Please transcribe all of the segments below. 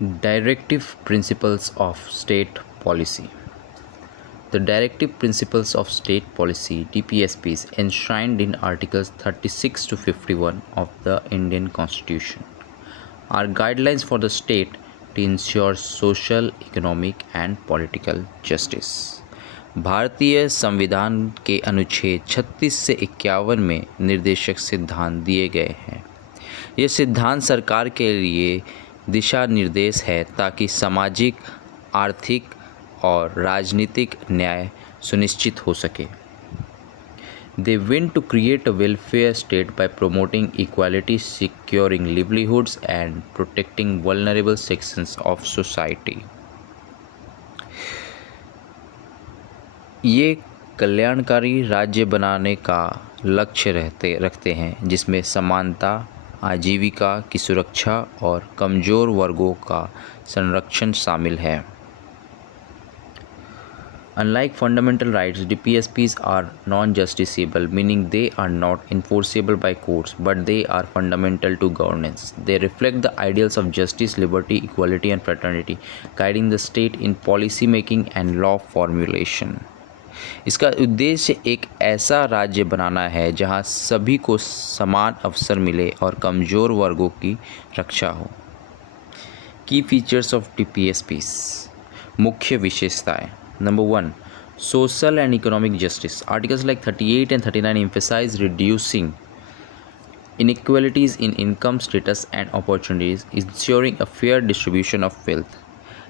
Directive Principles of State Policy. The Directive Principles of State Policy (DPSPs) enshrined in Articles 36 to 51 of the Indian Constitution are guidelines for the state to ensure social, economic and political justice. भारतीय संविधान के अनुच्छेद 36 से 51 में निर्देशक सिद्धांत दिए गए हैं। ये सिद्धांत सरकार के लिए दिशा निर्देश है ताकि सामाजिक, आर्थिक और राजनीतिक न्याय सुनिश्चित हो सके। They win to create a welfare state by promoting equality, securing livelihoods and protecting vulnerable sections of society. ये कल्याणकारी राज्य बनाने का लक्ष्य रखते हैं जिसमें समानता, आजीविका की सुरक्षा और कमज़ोर वर्गों का संरक्षण शामिल है। Unlike fundamental rights, DPSPs are non-justiciable, meaning they are not enforceable by courts, but they are fundamental to governance. They reflect the ideals of justice, liberty, equality, and fraternity, guiding the state in policy making and law formulation. इसका उद्देश्य एक ऐसा राज्य बनाना है जहां सभी को समान अवसर मिले और कमज़ोर वर्गों की रक्षा हो। की फीचर्स ऑफ DPSPs, मुख्य विशेषताएं। Number 1, social and economic justice. Articles like 38 and 39 emphasize reducing inequalities in income, status and opportunities, ensuring a fair distribution of wealth.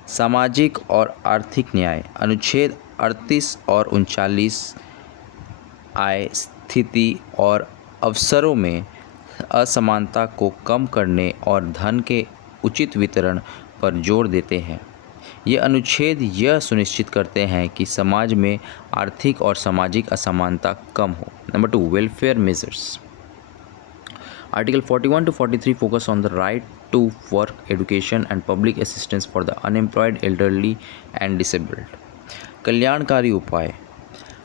सामाजिक और आर्थिक न्याय। अनुच्छेद 38 और 39 आय, स्थिति और अवसरों में असमानता को कम करने और धन के उचित वितरण पर जोर देते हैं। ये अनुच्छेद यह सुनिश्चित करते हैं कि समाज में आर्थिक और सामाजिक असमानता कम हो। Number 2, welfare measures. Article 41 to 43 focus on the right to work, education and public assistance for the unemployed, elderly and disabled. कल्याणकारी उपाय।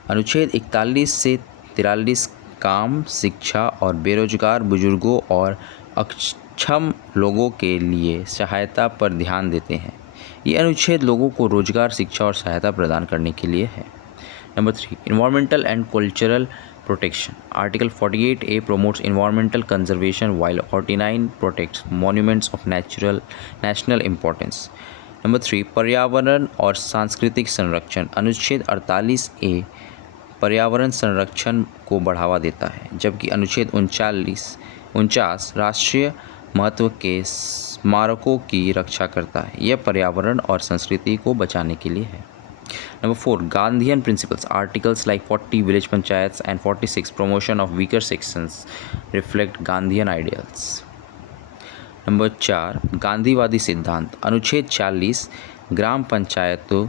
अनुच्छेद 41 से 43 काम, शिक्षा और बेरोजगार बुजुर्गों और अक्षम लोगों के लिए सहायता पर ध्यान देते हैं। ये अनुच्छेद लोगों को रोजगार, शिक्षा और सहायता प्रदान करने के लिए है। Number 3, environmental and cultural protection. Article 48A promotes environmental conservation while 49 protects monuments of national importance. Number 3, पर्यावरण और सांस्कृतिक संरक्षण। अनुच्छेद 48A पर्यावरण संरक्षण को बढ़ावा देता है, जबकि अनुच्छेद 49 राष्ट्रीय महत्व के स्मारकों की रक्षा करता है। यह पर्यावरण और संस्कृति को बचाने के लिए है। Number 4, Gandhian principles. Articles like 40 village panchayats and 46 promotion of weaker sections reflect Gandhian ideals. Number 4, गांधीवादी सिद्धांत। अनुच्छेद 40 ग्राम पंचायतों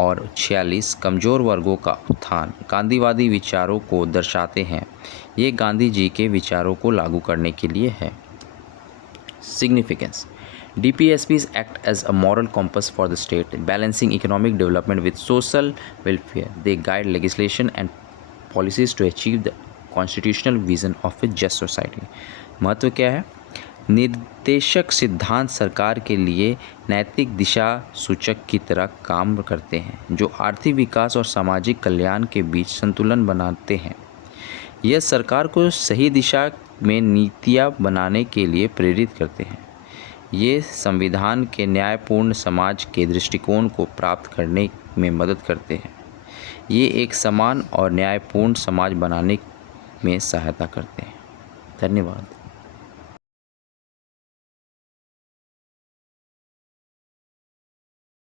और 46 कमज़ोर वर्गों का उत्थान गांधीवादी विचारों को दर्शाते हैं। ये गांधी जी के विचारों को लागू करने के लिए है। Significance. DPSPs act as a moral compass for the state, balancing economic development with social welfare. They guide legislation and policies to achieve the constitutional vision of a just society. महत्व क्या है? निर्देशक सिद्धांत सरकार के लिए नैतिक दिशा सूचक की तरह काम करते हैं, जो आर्थिक विकास और सामाजिक कल्याण के बीच संतुलन बनाते हैं। यह सरकार को सही दिशा में नीतियाँ बनाने के लिए प्रेरित करते हैं। ये संविधान के न्यायपूर्ण समाज के दृष्टिकोण को प्राप्त करने में मदद करते हैं। ये एक समान और न्यायपूर्ण समाज बनाने में सहायता करते हैं। धन्यवाद।